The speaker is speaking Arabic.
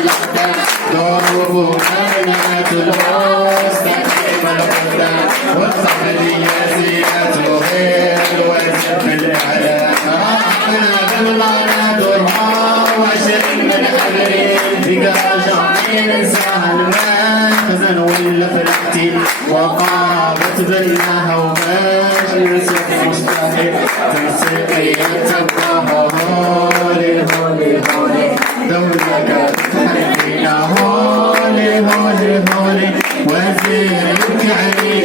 الأقدام ظروفنا بنات المستقيم القدام والصبرية زينة غير الوزن بالإعلام ربنا بالله درها وشر من أبريل بقى جميل سهل ما خزن ولا فلحتي وقابت بالله وباش يوسف مستحيل تمسك